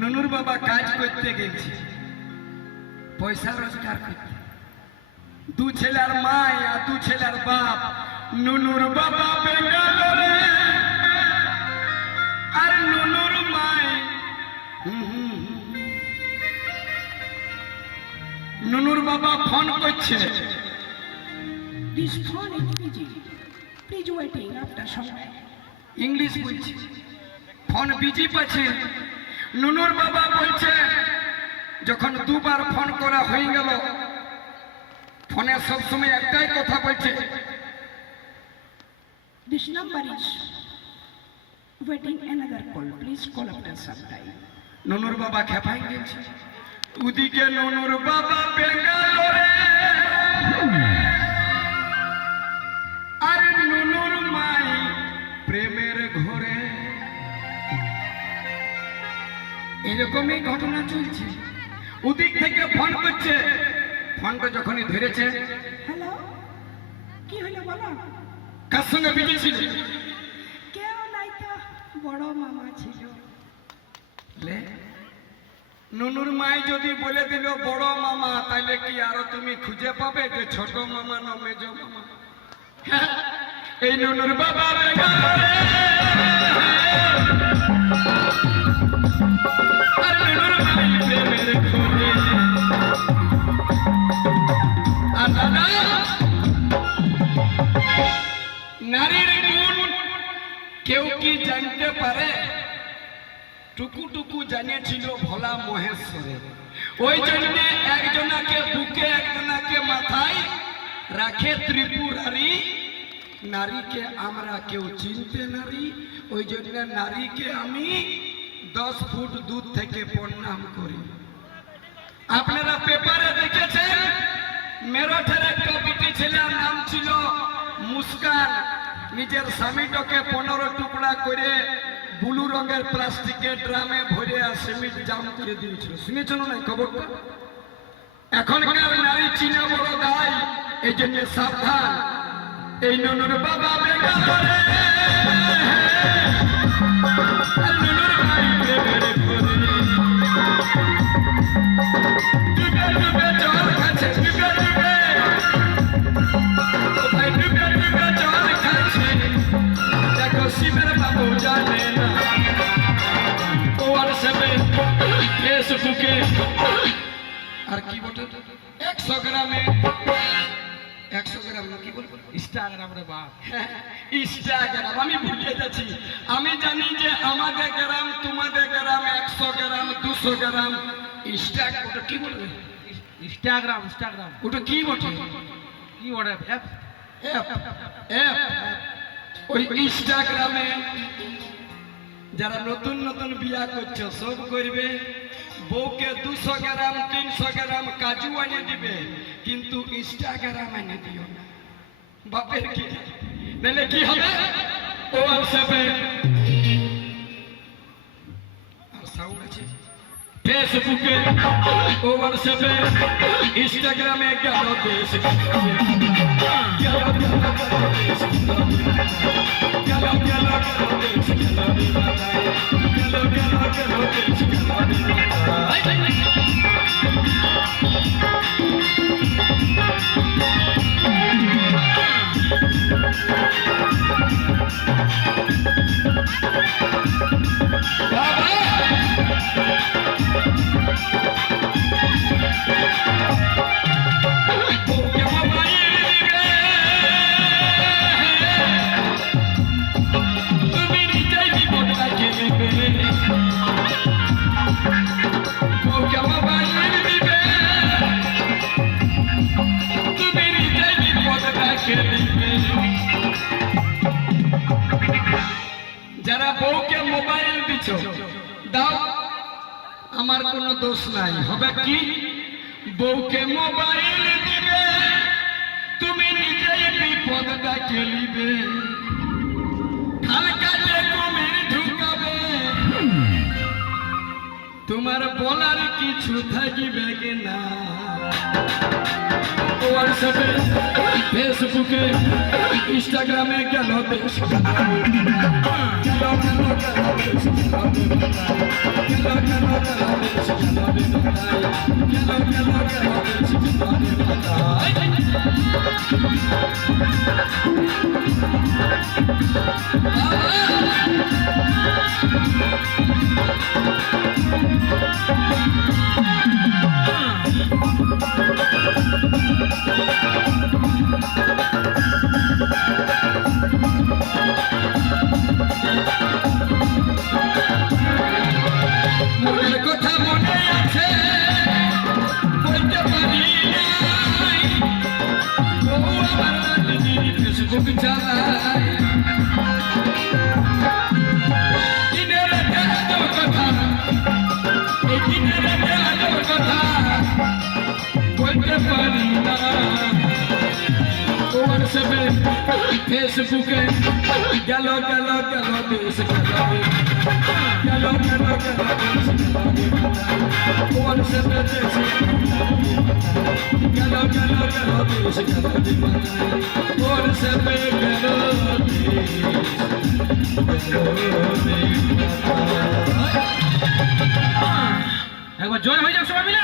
নুনুর বাবা কাজ করতে গেছে, পয়সা রোজগার করতে। দু ছেলের মা আর দু ছেলের বাপ। নুনুর বাবা বেঙ্গালোরে আর নুনুর মাই। নুনুর বাবা ফোন করছে। This phone is busy. Please waiting after some time. English বলছে, ফোন বিজি পাচ্ছে। নুনুর বাবা বলছে, যখন দুবার ফোন করা হয়ে গেল, ফোনে সবসময় একটাই কথা বলছে, This number is waiting another call. Please call after some time. নুনুর বাবা খেপাই গেছে। ওদিকে নুনুর বাবা বেঙ্গালোরে আর নুনুর মাই প্রেমের ঘরে। এরকমই ঘটনা চলছে। ওদিক থেকে ফোন করছে, ফোনটা যখনই ধরেছে, হ্যালো, কি হলো বলো? কার সঙ্গে বিজি ছিল? কেউ নাই তো, বড় মামা ছিল। নুনুর মাই যদি বলে দিল বড় মামা, তাহলে কি আরো তুমি খুঁজে পাবে যে ছোট মামা না মেজ মামা? এই নুনুর বাবা বেঙ্গালোরে আর নুনুর মাই প্রেমের ঘরে। আর দাদা, নারীর গুণ কেউ কি জানতে পারে? টুকু টুকু জানিয়েছিল ভোলা মহেশ্বরে। ওই জন্য একজনাকে বুকে একজনাকে মাথায় রাখে ত্রিপুরারি। নারীকে আমরা কেউ চিনতে নারী, ওই জন্য নারীকে আমি 10 ফুট দূর থেকে প্রণাম করি। আপনারা পেপারে দেখেছেন, মেরঠের একটা বিটি ছেলের নাম ছিল মুস্কান। নিজের স্বামীটাকে 15 টুকরা করে ব্লু রঙের প্লাস্টিকের ড্রামে ভরে আর সিমেন্ট জাম করে দিয়েছিল। শুনেছেন না খবরটা? এখনকার নারী চীনে বড় গাই, এই জন্য সাবধান। এই নুনুর বাবা বেঙ্গালোরে আর নুনুর ভাই প্রেমের ঘরে। ডুবে ডুবে জল খাচ্ছে, ডুবে ডুবে, ও ভাই ডুবে ডুবে জল খাচ্ছে। দেখো শিবের বাবু জানে না, হোয়াটসঅ্যাপে ফেসবুকে আর কি বটে 100 গ্রামে 100 গ্রাম কি বলবো, ইনস্টাগ্রাম রে বাপ, ইনস্টাগ্রাম আমি ভুলে যাচ্ছি। আমি জানি যে আমাদের গ্রাম তোমাদের গ্রাম 100 গ্রাম 200 গ্রাম। ইনস্টাগ্রাম ওটা কি বলবে? ইনস্টাগ্রাম ইনস্টাগ্রাম ওটা কি বটে? কি ওটা অ্যাপ? App app. ওই ইনস্টাগ্রামে যারা নতুন নতুন বিয়া করছে সব করবে, বউকে 200 গ্রাম 300 গ্রাম কাজু এনে দিবে, কিন্তু ইনস্টাগ্রাম এনে দিও না। বাপের কি নাহলে কি হবে? ও হোয়াটসঅ্যাপে আর সাউন্ড আছে, ফেসবুকে, ও হোয়াটসঅ্যাপে, ইনস্টাগ্রামে গেল দেশ যারা বউকে মোবাইল দিচ্ছ দাও, আমার কোনো দোষ নাই। হবে কি? বউকে মোবাইল দিবে, তুমি নিজেই বিপদ ডাকে নিবে। খালকাতে কুমির ঢুকাবে, তোমার বলার কিছু থাকবে কিনা। হোয়াটসঅ্যাপে, ফেসবুকে, ইনস্টাগ্রামে গেল দেশ গেল মনের কথা মনে আছে বলতে পারি নাই ও আমার দিদির ফেসবুক চালায় দিনের রাতে আজব কথা এই দিনের রাতে আজব কথা বলতে পারি না হোয়াটসঅ্যাপে ফেসবুকে গেল গেল গেল দেশ গেল গেল গেল দেশ হোয়াটসঅ্যাপে দেশ গেল গেল গেল দেশ হোয়াটসঅ্যাপে গেল একবার জয় হয়ে যাক সবাই মিলে